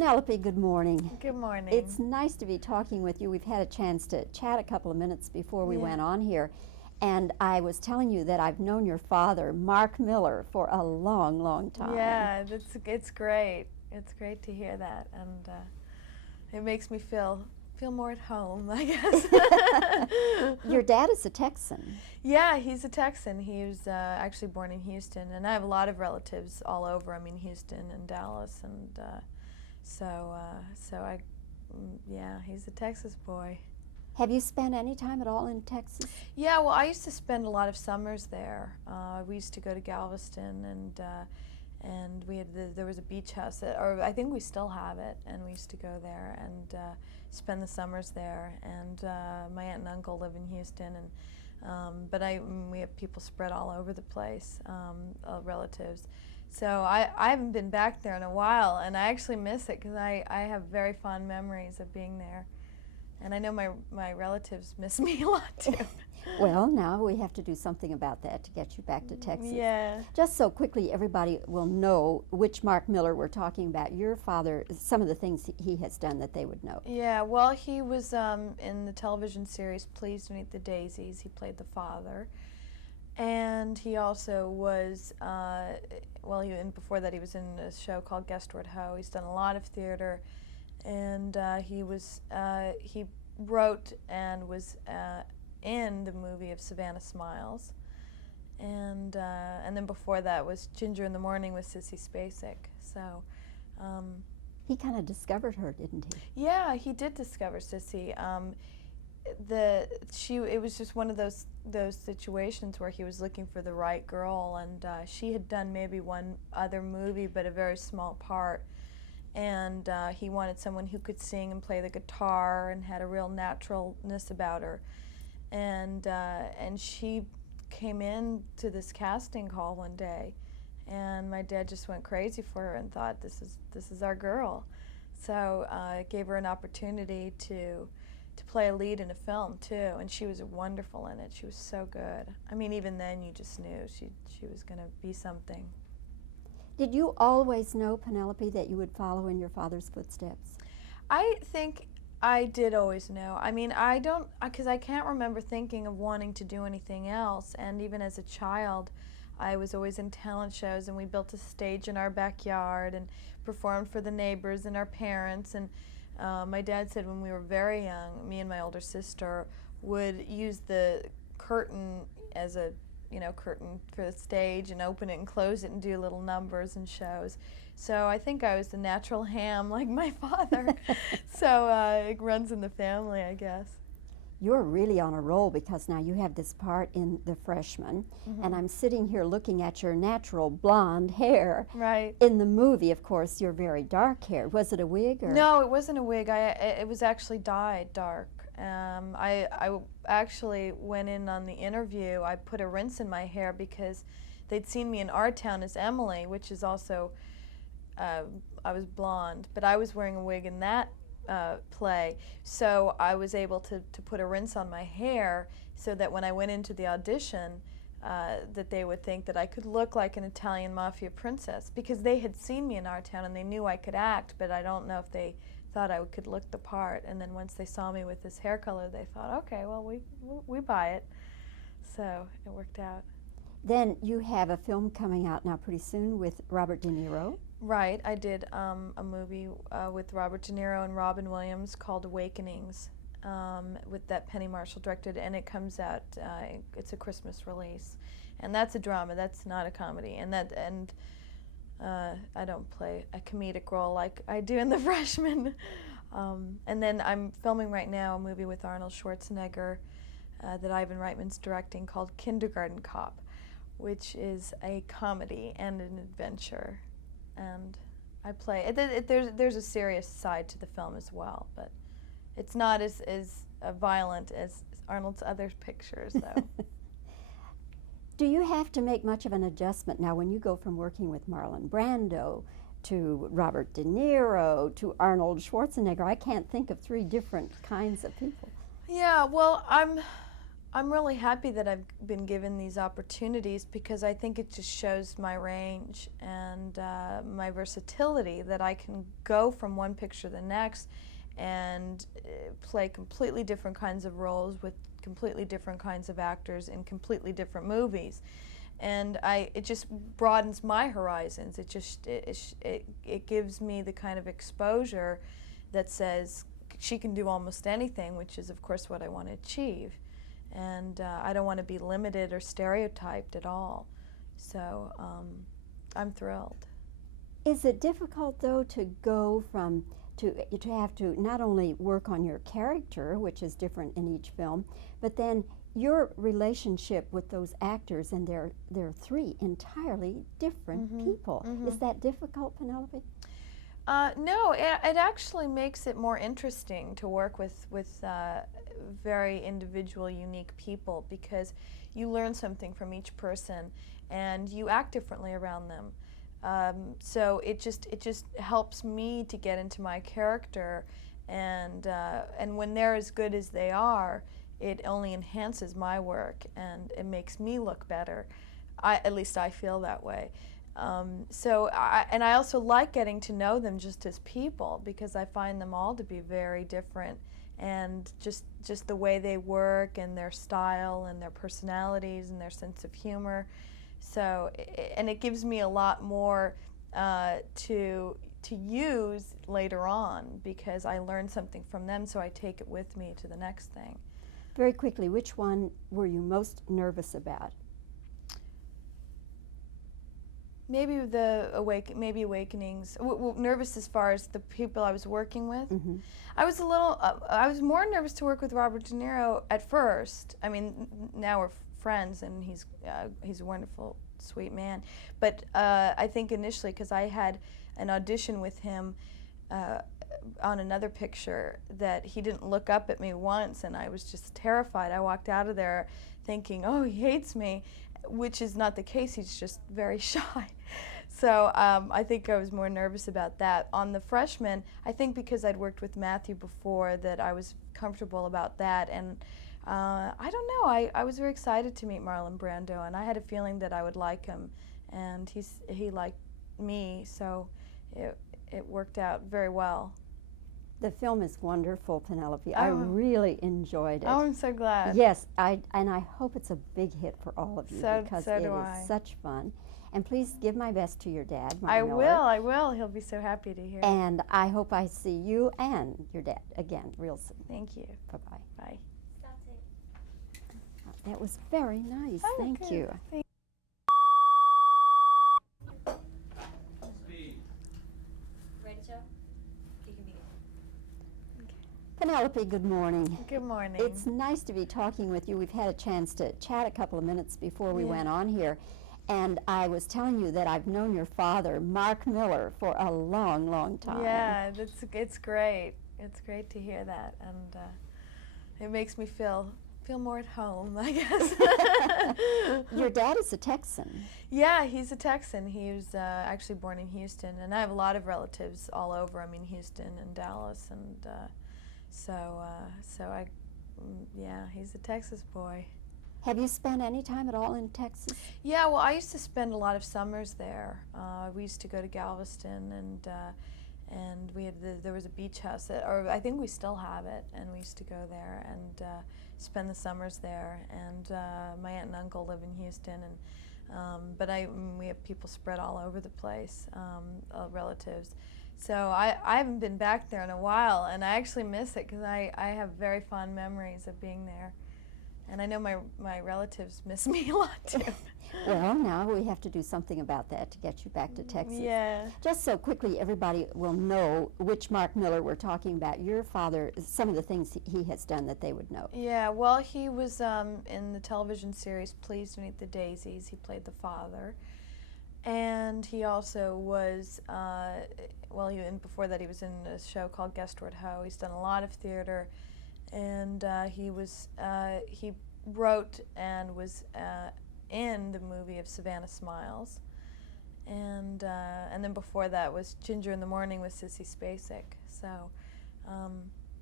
Penelope, good morning. Good morning. It's nice to be talking with you. We've had a chance to chat a couple of minutes before we went on here. And I was telling you that I've known your father, Mark Miller, for a long, long time. Yeah, it's great. It's great to hear that, and it makes me feel more at home, I guess. Your dad is a Texan. Yeah, he's a Texan. He was actually born in Houston, and I have a lot of relatives all over. I mean, Houston and Dallas, and yeah, he's a Texas boy. Have you spent any time at all in Texas? Yeah, well, I used to spend a lot of summers there. We used to go to Galveston, and we had there was a beach house, or I think we still have it, and we used to go there and spend the summers there. And my aunt and uncle live in Houston, and but we have people spread all over the place, relatives. So I haven't been back there in a while, and I actually miss it because I have very fond memories of being there. And I know my relatives miss me a lot too. Well, now we have to do something about that to get you back to Texas. Yeah. Just so quickly, everybody will know which Mark Miller we're talking about. Your father, some of the things he has done that they would know. Yeah, well, he was in the television series Pleased to Meet the Daisies. He played the father. And he also was, and before that he was in a show called Guestward Ho. He's done a lot of theater. And he wrote and was in the movie of Savannah Smiles, and then before that was Ginger in the Morning with Sissy Spacek. So he kind of discovered her, didn't he? Yeah, he did discover Sissy. It was just one of those situations where he was looking for the right girl, and she had done maybe one other movie, but a very small part. And he wanted someone who could sing and play the guitar and had a real naturalness about her. And she came in to this casting call one day, and my dad just went crazy for her and thought, this is our girl. So it gave her an opportunity to play a lead in a film too, and she was wonderful in it. She was so good. I mean, even then you just knew she was going to be something. Did you always know, Penelope, that you would follow in your father's footsteps? I think I did always know. I mean, because I can't remember thinking of wanting to do anything else. And even as a child, I was always in talent shows, and we built a stage in our backyard and performed for the neighbors and our parents. And my dad said when we were very young, me and my older sister would use the curtain as a curtain for the stage and open it and close it and do little numbers and shows. So I think I was the natural ham like my father. So it runs in the family, I guess. You're really on a roll because now you have this part in The Freshman, and I'm sitting here looking at your natural blonde hair. Right. In the movie, of course, you're very dark haired. Was it a wig? Or? No, it wasn't a wig. It was actually dyed dark. I actually went in on the interview. I put a rinse in my hair because they'd seen me in Our Town as Emily, which is also, I was blonde, but I was wearing a wig in that play. So I was able to put a rinse on my hair so that when I went into the audition, that they would think that I could look like an Italian mafia princess, because they had seen me in Our Town and they knew I could act, but I don't know if they thought I could look the part. And then once they saw me with this hair color, they thought, okay, well, we buy it. So it worked out. Then you have a film coming out now pretty soon with Robert De Niro. Right, I did a movie with Robert De Niro and Robin Williams called Awakenings, with that Penny Marshall directed, and it comes out. It's a Christmas release, and that's a drama. That's not a comedy, and I don't play a comedic role like I do in The Freshman. And then I'm filming right now a movie with Arnold Schwarzenegger that Ivan Reitman's directing called Kindergarten Cop, which is a comedy and an adventure. And I play there's a serious side to the film as well, but it's not as violent as Arnold's other pictures, though. Do you have to make much of an adjustment now when you go from working with Marlon Brando to Robert De Niro to Arnold Schwarzenegger? I can't think of three different kinds of people. Yeah, well, I'm really happy that I've been given these opportunities because I think it just shows my range and my versatility, that I can go from one picture to the next and play completely different kinds of roles with completely different kinds of actors in completely different movies. And it just broadens my horizons. It gives me the kind of exposure that says she can do almost anything, which is of course what I want to achieve. And I don't want to be limited or stereotyped at all. So I'm thrilled. Is it difficult, though, to go from to have to not only work on your character, which is different in each film, but then your relationship with those actors, and they're three entirely different people. Is that difficult, Penelope? No, it actually makes it more interesting to work with very individual, unique people, because you learn something from each person and you act differently around them. So it just helps me to get into my character, and when they're as good as they are, it only enhances my work and it makes me look better. At least I feel that way. And I also like getting to know them just as people, because I find them all to be very different, and just the way they work and their style and their personalities and their sense of humor. So, and it gives me a lot more to use later on, because I learn something from them, so I take it with me to the next thing. Very quickly, which one were you most nervous about? Maybe maybe Awakenings. Nervous as far as the people I was working with. I was I was more nervous to work with Robert De Niro at first. I mean, now we're friends, and he's a wonderful, sweet man. But I think initially, because I had an audition with him on another picture, that he didn't look up at me once, and I was just terrified. I walked out of there thinking, oh, he hates me, which is not the case. He's just very shy. So I think I was more nervous about that. On the Freshman, I think because I'd worked with Matthew before, that I was comfortable about that. And I don't know, I was very excited to meet Marlon Brando, and I had a feeling that I would like him, and he liked me, so it worked out very well. The film is wonderful, Penelope. I really enjoyed it. Oh, I'm so glad. Yes, and I hope it's a big hit for all of you, because so it do is such fun. And please give my best to your dad, Mark I Miller. I will. He'll be so happy to hear. And I hope I see you and your dad again real soon. Thank you. Bye-bye. Bye. That was very nice. Oh, Thank good. you. Ready, Joe? You can begin. Penelope, good morning. Good morning. It's nice to be talking with you. We've had a chance to chat a couple of minutes before we went on here. And I was telling you that I've known your father, Mark Miller, for a long, long time. Yeah, it's great. It's great to hear that, and it makes me feel more at home, I guess. Your dad is a Texan. Yeah, he's a Texan. He was actually born in Houston, and I have a lot of relatives all over. I mean, Houston and Dallas, and yeah, he's a Texas boy. Have you spent any time at all in Texas? Yeah, well, I used to spend a lot of summers there. We used to go to Galveston, and we had there was a beach house or I think we still have it, and we used to go there and spend the summers there. And my aunt and uncle live in Houston, and but we have people spread all over the place, relatives. So I haven't been back there in a while, and I actually miss it, because I have very fond memories of being there. And I know my relatives miss me a lot, too. Well, now we have to do something about that to get you back to Texas. Yeah. Just so quickly, everybody will know which Mark Miller we're talking about. Your father, some of the things he has done that they would know. Yeah, well, he was in the television series Pleased to Meet the Daisies. He played the father. And he also was, before that he was in a show called Guestward Ho. He's done a lot of theater. And he wrote and was in the movie of Savannah Smiles, and then before that was Ginger in the Morning with Sissy Spacek. So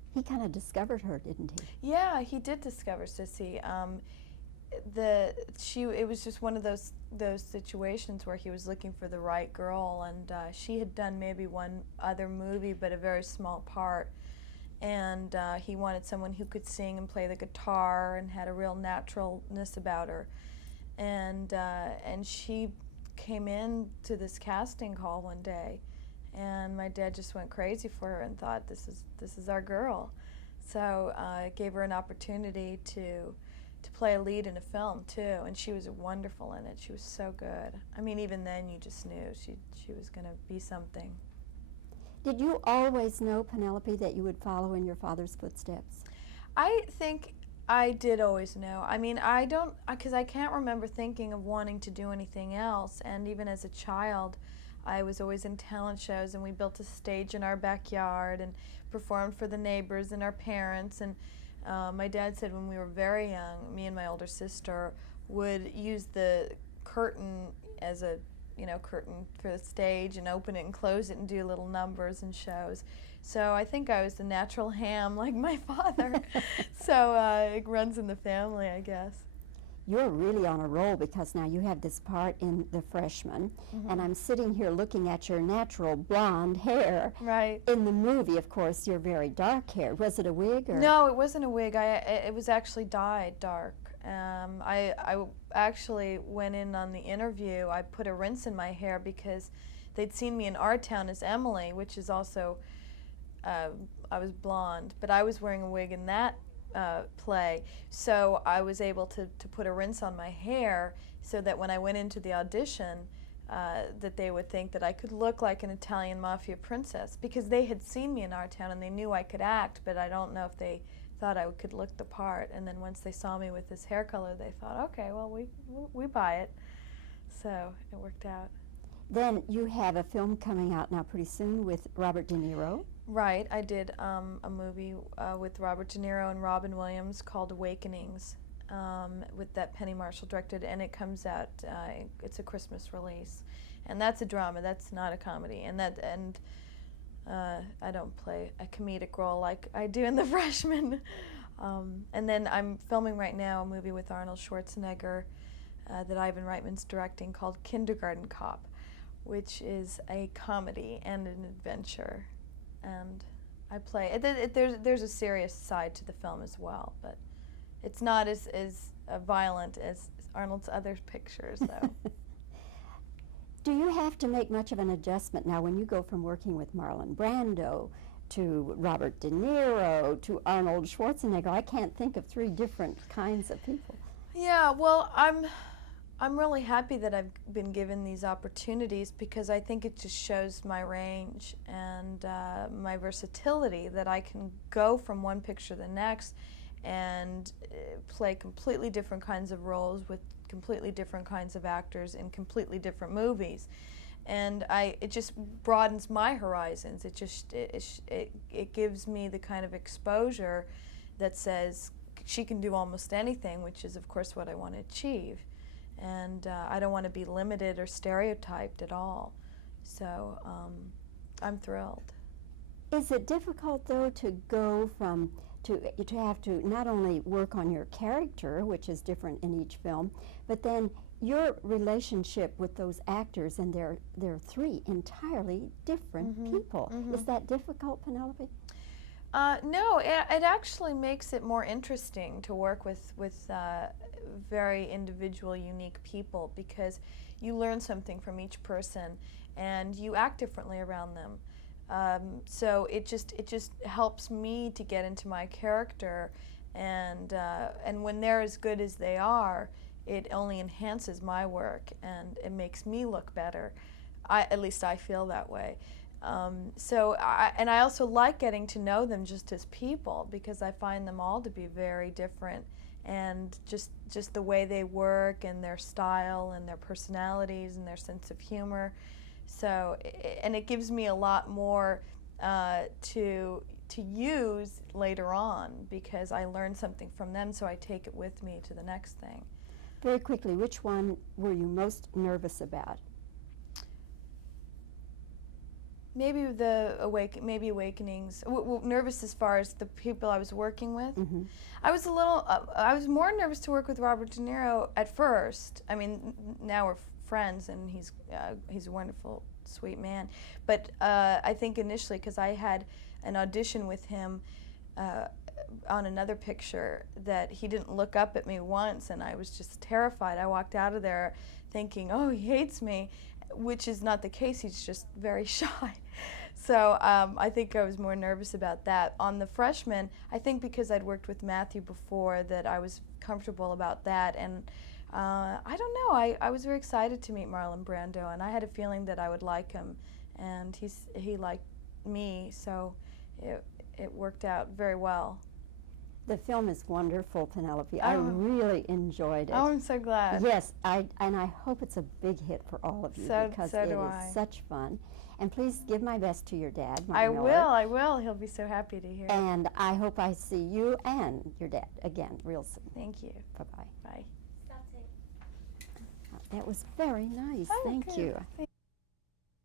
He kind of discovered her, didn't he? Yeah, he did discover Sissy. It was just one of those situations where he was looking for the right girl, and she had done maybe one other movie, but a very small part. And he wanted someone who could sing and play the guitar and had a real naturalness about her. And she came in to this casting call one day, and my dad just went crazy for her and thought, this is our girl. So it gave her an opportunity to play a lead in a film too, and she was wonderful in it. She was so good. I mean, even then you just knew she was going to be something. Did you always know, Penelope, that you would follow in your father's footsteps? I think I did always know. I mean, I don't, because I can't remember thinking of wanting to do anything else. And even as a child, I was always in talent shows, and we built a stage in our backyard and performed for the neighbors and our parents. And my dad said when we were very young, me and my older sister would use the curtain as a curtain for the stage and open it and close it and do little numbers and shows. So I think I was the natural ham like my father. So it runs in the family, I guess. You're really on a roll, because now you have this part in The Freshman, and I'm sitting here looking at your natural blonde hair. Right. In the movie, of course, you're very dark-haired. Was it a wig? Or? No, it wasn't a wig. It was actually dyed dark. I actually went in on the interview. I put a rinse in my hair because they'd seen me in Our Town as Emily, which is also, I was blonde, but I was wearing a wig in that play. So I was able to put a rinse on my hair so that when I went into the audition, that they would think that I could look like an Italian mafia princess, because they had seen me in Our Town and they knew I could act, but I don't know if they thought I could look the part. And then once they saw me with this hair color, they thought, okay, well, we buy it. So it worked out. Then you have a film coming out now pretty soon with Robert De Niro. Right. I did a movie with Robert De Niro and Robin Williams called Awakenings, with that Penny Marshall directed, and it comes out. It's a Christmas release, and that's a drama. That's not a comedy, and I don't play a comedic role like I do in The Freshman. And then I'm filming right now a movie with Arnold Schwarzenegger that Ivan Reitman's directing called Kindergarten Cop, which is a comedy and an adventure. And I play, there's a serious side to the film as well, but it's not as violent as Arnold's other pictures, though. Do you have to make much of an adjustment now when you go from working with Marlon Brando to Robert De Niro to Arnold Schwarzenegger? I can't think of three different kinds of people. Yeah, well, I'm really happy that I've been given these opportunities, because I think it just shows my range and my versatility, that I can go from one picture to the next and play completely different kinds of roles with completely different kinds of actors in completely different movies. And it just broadens my horizons. It gives me the kind of exposure that says she can do almost anything, which is of course what I want to achieve. And I don't want to be limited or stereotyped at all. So I'm thrilled. Is it difficult, though, to go from to have to not only work on your character, which is different in each film, but then your relationship with those actors, and they're three entirely different people. Is that difficult, Penelope? No, it actually makes it more interesting to work with very individual, unique people, because you learn something from each person and you act differently around them. So it just helps me to get into my character, and when they're as good as they are, it only enhances my work and it makes me look better. At least I feel that way. So I also like getting to know them just as people, because I find them all to be very different, and just the way they work and their style and their personalities and their sense of humor. So, and it gives me a lot more to use later on, because I learn something from them, so I take it with me to the next thing. Very quickly, which one were you most nervous about? maybe maybe Awakenings. Nervous as far as the people I was working with. Mm-hmm. I was a little. I was more nervous to work with Robert De Niro at first. I mean, now we're friends, and he's a wonderful, sweet man. But I think initially, because I had an audition with him on another picture, that he didn't look up at me once, and I was just terrified. I walked out of there thinking, oh, he hates me, which is not the case. He's just very shy. So I think I was more nervous about that. On the Freshman, I think because I'd worked with Matthew before, that I was comfortable about that. And I don't know, I was very excited to meet Marlon Brando, and I had a feeling that I would like him, and he liked me, so it worked out very well. The film is wonderful, Penelope. Oh. I really enjoyed it. Oh, I'm so glad. Yes, and I hope it's a big hit for all of you, because so it do is I. such fun. And please give my best to your dad, I Martin. will. He'll be so happy to hear it. And I hope I see you and your dad again real soon. Thank you. Bye-bye. Bye. Stop tape. That was very nice. Oh, Thank good. you. Thank